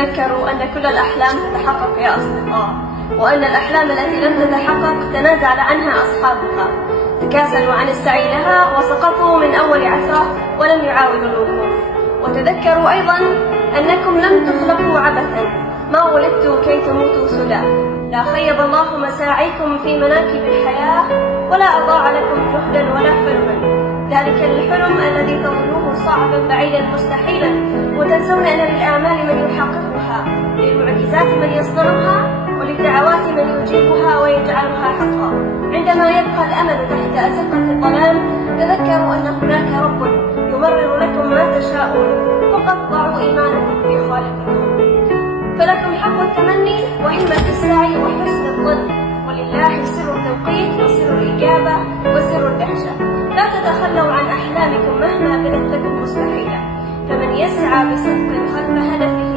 ذكروا أن كل الأحلام تتحقق يا أصدقاء، وأن الأحلام التي لم تتحقق تنازل عنها أصحابها، تكاسلوا عن السعي لها وسقطوا من أول عثرة ولم يعاودوا الوقوف. وتذكروا أيضا أنكم لم تخلقوا عبثا، ما ولدتوا كي تموتوا سدى، لا خيب الله مساعيكم في مناكب الحياة ولا أضاع لكم جهدا ولا حلما، ذلك الحلم الذي تظنوه صعبا بعيدا مستحيلا، وتنسون أن للأعمال من يحققها، للمعجزات من يصنعها، وللدعوات من يجيبها ويجعلها حقا. عندما يبقى الأمل تحت أزقة الظلام تذكروا أن هناك رب يمرر لكم ما تشاءون، فقط ضعوا إيمانكم في خالقكم. فلكم حق التمني وهمة السعي وحسن الظن، ولله سر التوقيت وسر الإجابة وسر الدهشة. لا تتخلوا عن أحلامكم مهما بدت لكم مستحيلة، فمن يسعى بصدق خلف هدفه